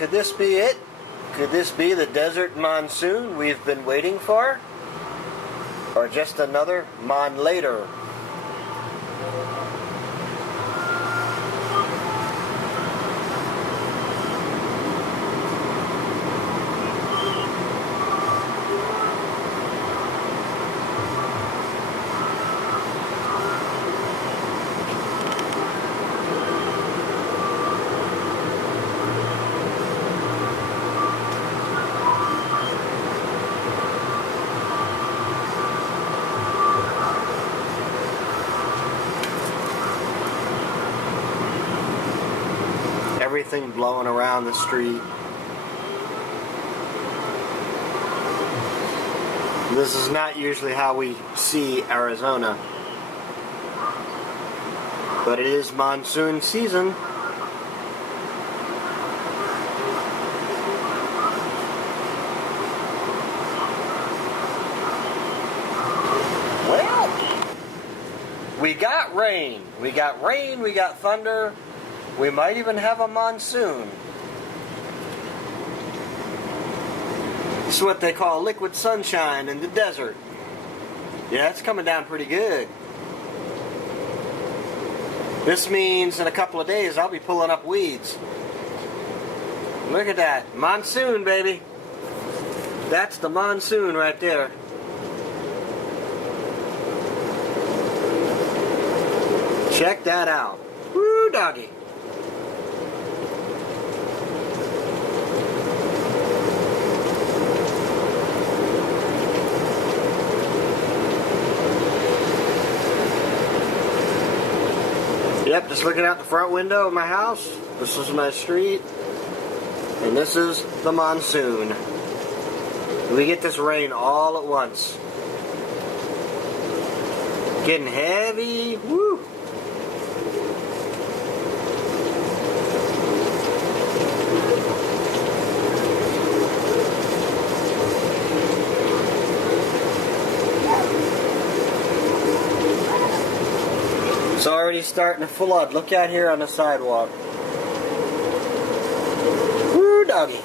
could this be it? Could this be the desert monsoon we've been waiting for? Or just another later? Everything blowing around the street. This is not usually how we see Arizona, but it is monsoon season. Well, we got rain. We got rain, we got thunder. We might even have a monsoon. This is what they call liquid sunshine in the desert. Yeah, it's coming down pretty good. This means in a couple of days I'll be pulling up weeds. Look at that. Monsoon, baby. That's the monsoon right there. Check that out. Woo, doggy. Yep, just looking out the front window of my house. This is my street. And this is the monsoon. We get this rain all at once. Getting heavy. Woo! It's already starting to flood. Look out here on the sidewalk. Woo, doggy.